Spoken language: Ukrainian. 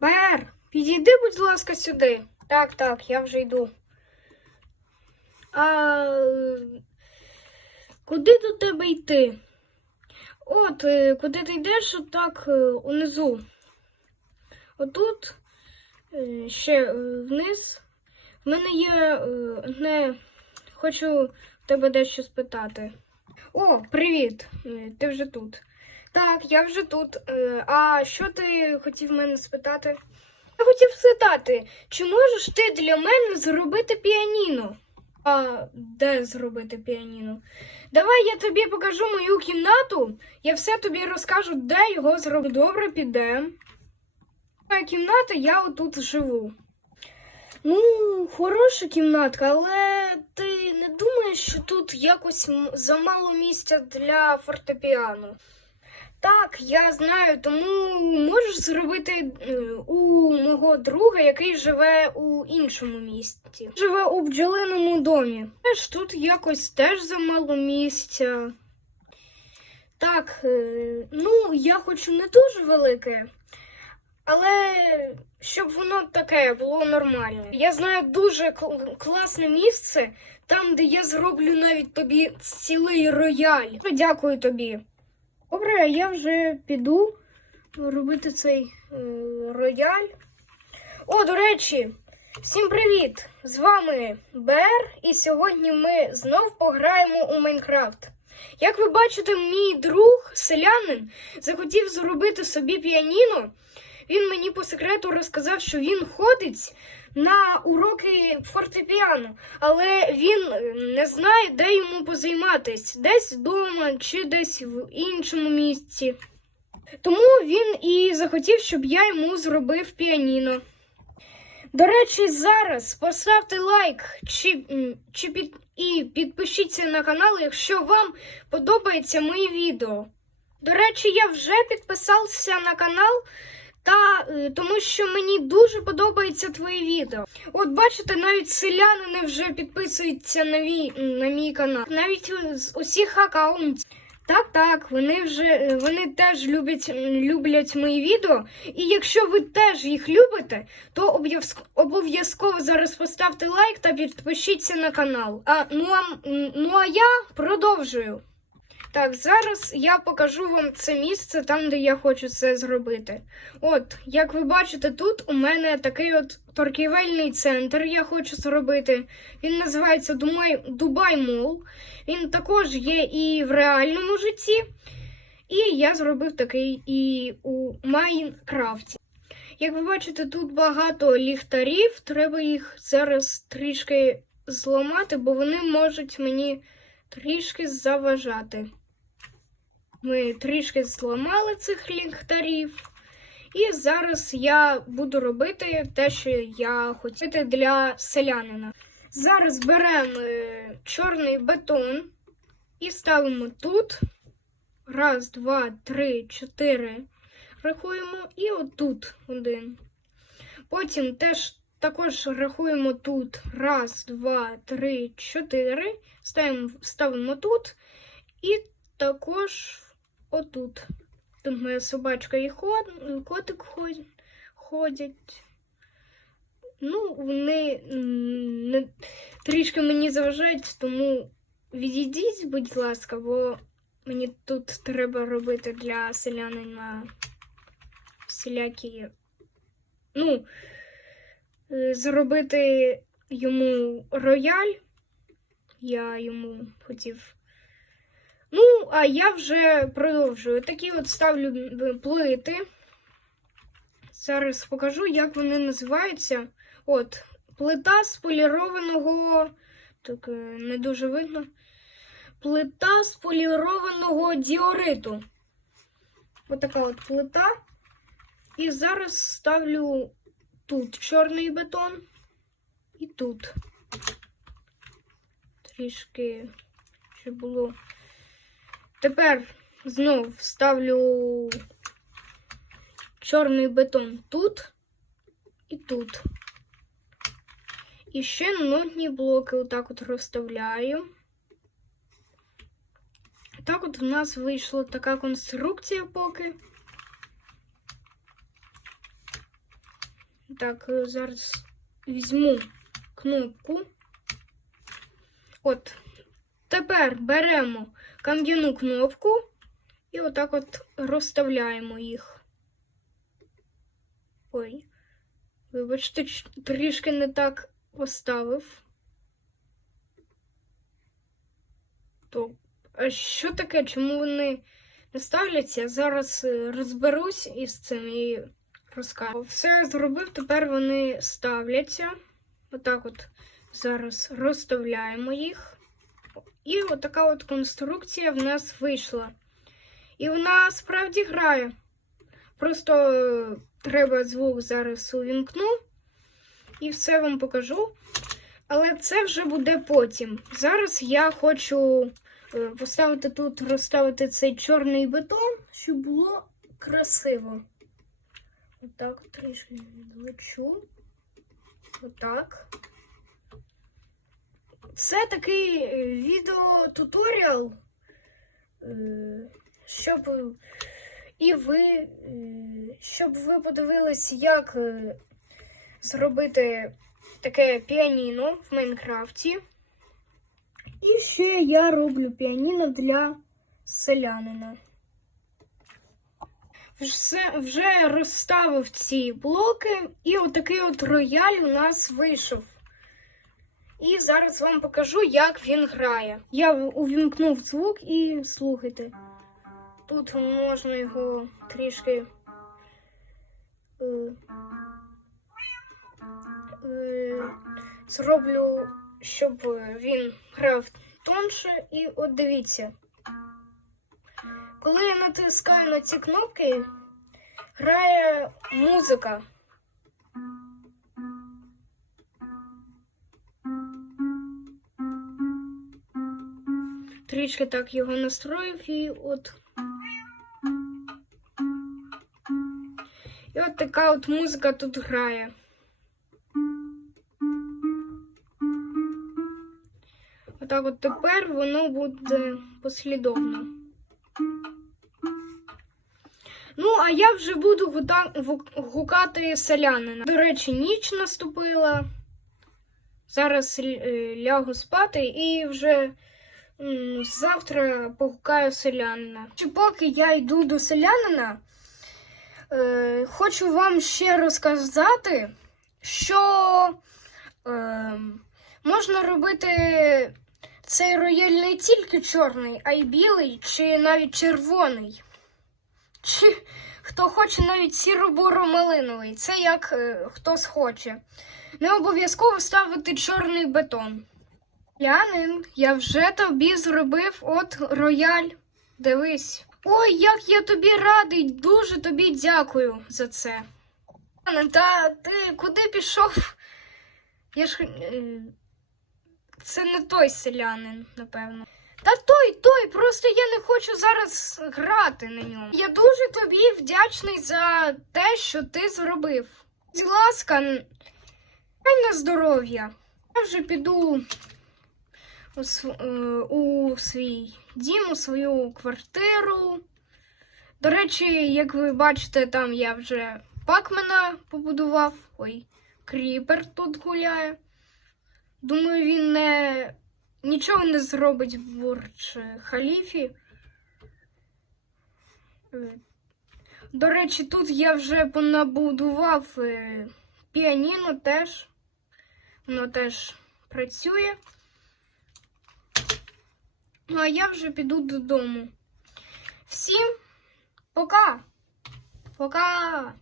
Бер, підійди, будь ласка, сюди. Так, так, я вже йду. А куди до тебе йти? От, е, куди ти йдеш, отак е, унизу. Отут е, ще вниз. В мене є е, одне. Хочу тебе дещо спитати. О, привіт! Ти вже тут. Так, я вже тут. Е, А що ти хотів мене спитати? Я хотів спитати, чи можеш ти для мене зробити піаніно? А де зробити піаніно? Давай я тобі покажу мою кімнату. Я все тобі розкажу, де його зробити. Добре, підемо. Моя кімната, я отут живу. Ну, хороша кімнатка, але ти не думаєш, що тут якось замало місця для фортепіано? Так, я знаю, тому можеш зробити е, у мого друга, який живе у іншому місті. Живе у бджолиному домі. Теж тут якось теж замало місця. Так, е, ну я хочу не дуже велике, але щоб воно таке було нормальне. Я знаю дуже класне місце, там, де я зроблю навіть тобі цілий рояль. Дякую тобі. Добре, я вже піду робити цей е, рояль. О, до речі, всім привіт! З вами Бер, і сьогодні ми знов пограємо у Майнкрафт. Як ви бачите, мій друг, селянин, захотів зробити собі піаніно. Він мені по секрету розказав, що він ходить на уроки фортепіано, але він е, не знає, де йому позайматись, десь вдома чи десь в іншому місці. Тому він і захотів, щоб я йому зробив піаніно. До речі, зараз поставте лайк чи, чи під, і підпишіться на канал, якщо вам подобається мої відео. До речі, я вже підписався на канал, та е, тому що мені дуже подобається твої відео. От бачите, навіть селянини вже підписуються на мій, на мій канал. Навіть з усіх аккаунтів. Так, так, вони вже е, вони теж люблять, люблять мої відео. І якщо ви теж їх любите, то обов'язково зараз поставте лайк та підпишіться на канал. А ну а, ну а я продовжую. Так, зараз я покажу вам це місце там, де я хочу це зробити. От, як ви бачите, тут у мене такий от торгівельний центр я хочу зробити. Він називається Дубай Мол. Він також є і в реальному житті. І я зробив такий і у Майнкрафті. Як ви бачите, тут багато ліхтарів, треба їх зараз трішки зламати, бо вони можуть мені трішки заважати. Ми трішки зламали цих ліхтарів. І зараз я буду робити те, що я хотіла для селянина. Зараз беремо е, чорний бетон і ставимо тут. Раз, два, три, чотири. Рахуємо і отут один. Потім теж також рахуємо тут. Раз, два, три, чотири. Ставимо, ставимо тут. І також отут. Тут моя собачка і котик ход- ходять. Ну, вони не, трішки мені заважають, тому відійдіть, будь ласка, бо мені тут треба робити для селянина всілякі. Ну, зробити йому рояль. Я йому хотів. Ну, а я вже продовжую. Такі от ставлю плити. Зараз покажу, як вони називаються. От, плита з полірованого. Так, е, не дуже видно. Плита з полірованого діориту. Ось така от плита. І зараз ставлю тут чорний бетон і тут. Трішки, щоб було. Тепер знов ставлю чорний бетон тут і тут. І ще нотні блоки отак от розставляю. Так от в нас вийшла така конструкція поки. Так, е, зараз візьму кнопку. От. Тепер беремо кам'яну кнопку і отак от розставляємо їх. Ой. Вибачте, трішки не так поставив. То, а що таке? Чому вони не ставляться? Зараз е, розберусь із цим і розкажу. Все зробив, тепер вони ставляться. Отак от зараз розставляємо їх. І отака от конструкція в нас вийшла. І вона справді грає. Просто е, треба звук зараз увімкну і все вам покажу. Але це вже буде потім. Зараз я хочу е, поставити тут, розставити цей чорний бетон, щоб було красиво. Отак трішки відлечу. Отак. Це такий е, відеотуторіал, е, щоб е, і ви, щоб ви подивились, як зробити таке піаніно в Майнкрафті. І ще я роблю піаніно для селянина. Все, вже розставив ці блоки, і отакий от рояль у нас вийшов. І зараз вам покажу, як він грає. Я увімкнув звук і слухайте. Тут можна його трішки. Е, е, зроблю, щоб він грав тонше. І от дивіться. Коли я натискаю на ці кнопки, грає музика. Трішки так його настроїв і от. І от така от музика тут грає. Отак от тепер воно буде послідовно. Ну, а я вже буду гукати селянина. До речі, ніч наступила. Зараз лягу спати і вже завтра погукаю селянина. Чи поки я йду до селянина, е, хочу вам ще розказати, що е, можна робити цей рояль не тільки чорний, а й білий, чи навіть червоний. Чи хто хоче навіть сіро-буро-малиновий. Це як е, хтось хоче. Не обов'язково ставити чорний бетон. Лянин, я вже тобі зробив от рояль. Дивись. Ой, як я тобі радий, дуже тобі дякую за це. Та ти куди пішов? Я ж. е, Це не той селянин, напевно. Та той, той, просто я не хочу зараз грати на ньому. Я дуже тобі вдячний за те, що ти зробив. Будь ласка, хай на здоров'я. Я вже піду е, у свій дім, у свою квартиру. До речі, як ви бачите, там я вже пакмена побудував. Ой, кріпер тут гуляє. Думаю, він не нічого не зробить в Бурдж Халіфі. Е, До речі, тут я вже понабудував е, піаніно теж. Воно теж працює. Ну, а я вже піду додому. Всім пока! Пока!